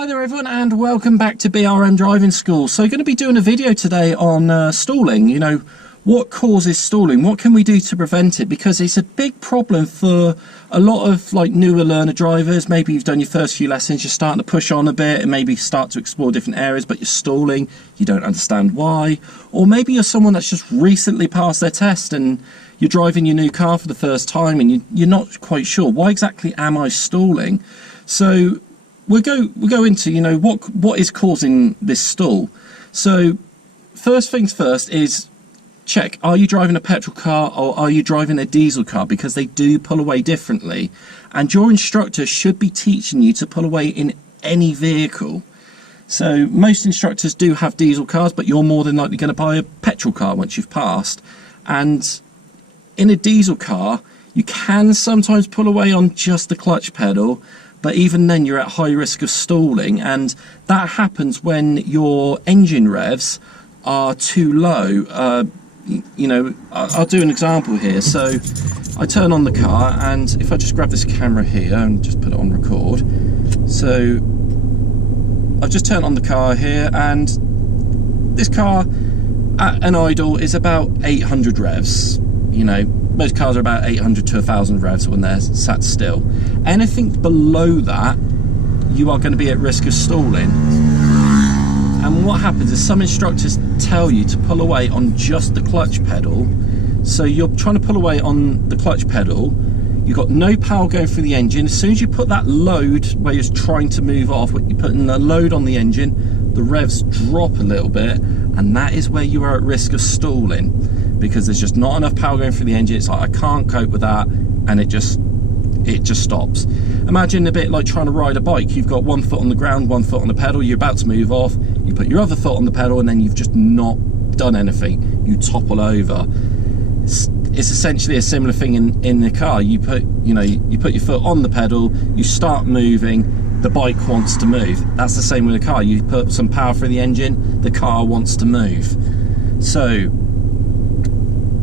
Hi there everyone and welcome back to BRM Driving School. So going to be doing a video today on stalling. You know, what causes stalling? What can we do to prevent it? Because it's a big problem for a lot of like newer learner drivers. Maybe you've done your first few lessons, you're starting to push on a bit and maybe start to explore different areas, but you're stalling, you don't understand why. Or maybe you're someone that's just recently passed their test and you're driving your new car for the first time and you're not quite sure, why exactly am I stalling? So we'll go into, you know, what is causing this stall. So first things first is check, are you driving a petrol car or are you driving a diesel car? Because they do pull away differently, and your instructor should be teaching you to pull away in any vehicle. So most instructors do have diesel cars, but you're more than likely going to buy a petrol car once you've passed. And in a diesel car, you can sometimes pull away on just the clutch pedal, but even then you're at high risk of stalling, and that happens when your engine revs are too low. You know, I'll do an example here. So I turn on the car, and if I just grab this camera here and just put it on record. So I've just turned on the car here, and this car at an idle is about 800 revs. You know, most cars are about 800 to 1,000 revs when they're sat still. Anything below that, you are going to be at risk of stalling. And what happens is some instructors tell you to pull away on just the clutch pedal. So you're trying to pull away on the clutch pedal, you've got no power going through the engine. As soon as you put that load where you're trying to move off, you're putting the load on the engine, the revs drop a little bit, and that is where you are at risk of stalling, because there's just not enough power going through the engine. It's like, I can't cope with that, and it just stops. Imagine a bit like trying to ride a bike. You've got one foot on the ground, one foot on the pedal, you're about to move off, you put your other foot on the pedal, and then you've just not done anything. You topple over. It's essentially a similar thing in the car. You put your foot on the pedal, you start moving, the bike wants to move. That's the same with a car. You put some power through the engine, the car wants to move. So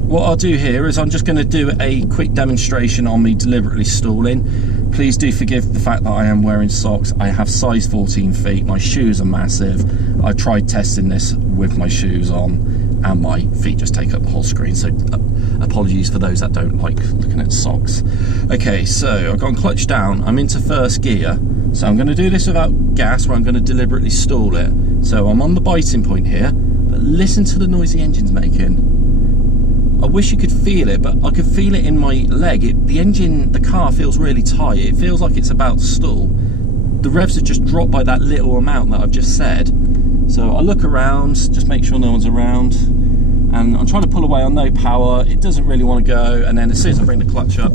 what I'll do here is I'm just going to do a quick demonstration on me deliberately stalling. Please do forgive the fact that I am wearing socks. I have size 14 feet, my shoes are massive. I tried testing this with my shoes on and my feet just take up the whole screen, so apologies for those that don't like looking at socks. Okay, so I've gone clutch down, I'm into first gear, so I'm going to do this without gas, where I'm going to deliberately stall it. So I'm on the biting point here, but listen to the noise the engine's making. I wish you could feel it, but I could feel it in my leg. The car feels really tight. It feels like it's about to stall. The revs have just dropped by that little amount that I've just said. So I look around, just make sure no one's around, and I'm trying to pull away on no power. It doesn't really want to go, and then as soon as I bring the clutch up,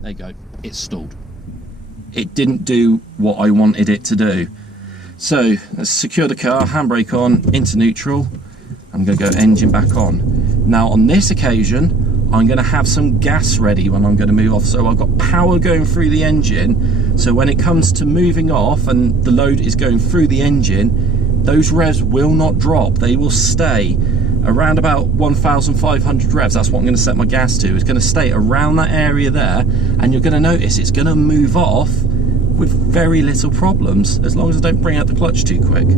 there you go, it's stalled. It didn't do what I wanted it to do. So let's secure the car, handbrake on, into neutral. I'm going to go engine back on. Now on this occasion, I'm going to have some gas ready when I'm going to move off. So I've got power going through the engine. So when it comes to moving off and the load is going through the engine, those revs will not drop. They will stay around about 1,500 revs. That's what I'm going to set my gas to. It's going to stay around that area there. And you're going to notice it's going to move off with very little problems, as long as I don't bring out the clutch too quick.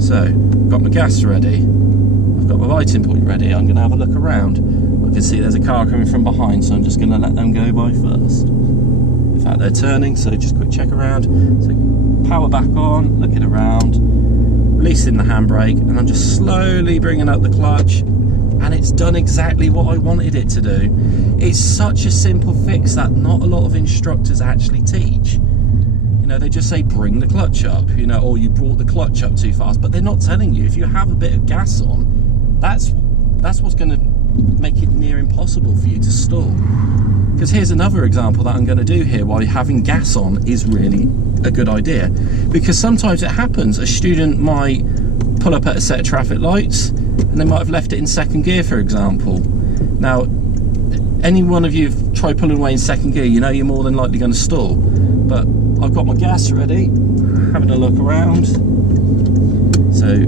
So I've got my gas ready. I've got my lighting point ready. I'm going to have a look around. I can see there's a car coming from behind, so I'm just going to let them go by first. In fact, they're turning, so just quick check around. So power back on, looking around, releasing the handbrake, and I'm just slowly bringing up the clutch, and it's done exactly what I wanted it to do. It's such a simple fix that not a lot of instructors actually teach. You know, they just say bring the clutch up, you know, or you brought the clutch up too fast, but they're not telling you if you have a bit of gas on, that's what's going to make it near impossible for you to stall. Because here's another example that I'm going to do here, why having gas on is really a good idea. Because sometimes it happens, a student might pull up at a set of traffic lights and they might have left it in second gear, for example. Now, any one of you have tried pulling away in second gear, you know you're more than likely going to stall. But I've got my gas ready, having a look around. So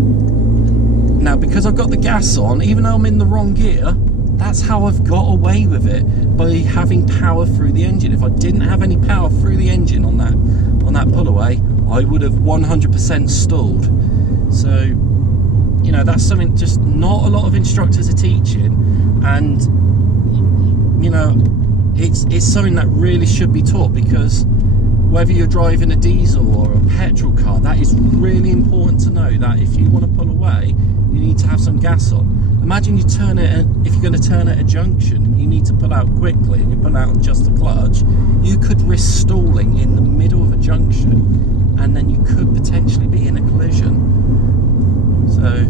now, because I've got the gas on, even though I'm in the wrong gear, that's how I've got away with it, by having power through the engine. If I didn't have any power through the engine on on that pull away, I would have 100% stalled. So, you know, that's something just not a lot of instructors are teaching, and you know, it's something that really should be taught, because whether you're driving a diesel or a petrol car, that is really important to know that if you want to pull away, you need to have some gas on. Imagine you turn it, and if you're going to turn at a junction, you need to pull out quickly, and you pull out on just the clutch, you could risk stalling in the middle of a junction, and then you could potentially be in a collision. So,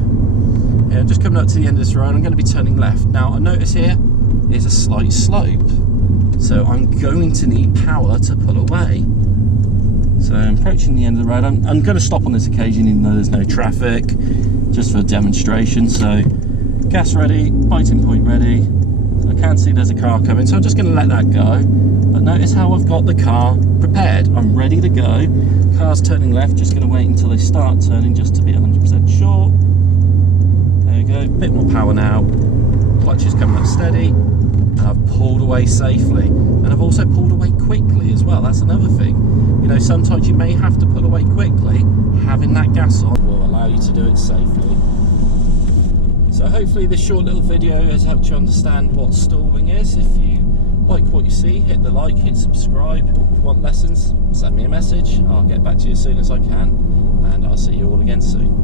yeah, I'm just coming up to the end of this road. I'm going to be turning left. Now, I notice here is a slight slope, so I'm going to need power to pull away. So I'm approaching the end of the road. I'm going to stop on this occasion even though there's no traffic, just for a demonstration. So gas ready, biting point ready. So I can see there's a car coming, so I'm just going to let that go. But notice how I've got the car prepared. I'm ready to go. Car's turning left, just going to wait until they start turning just to be 100% sure. There we go, bit more power now. Clutch is coming up steady. And I've pulled away safely, and I've also pulled away quickly as well. That's another thing. You know, sometimes you may have to pull away quickly. Having that gas on will allow you to do it safely. So hopefully this short little video has helped you understand what stalling is. If you like what you see, hit the like, hit subscribe. If you want lessons, send me a message. I'll get back to you as soon as I can, and I'll see you all again soon.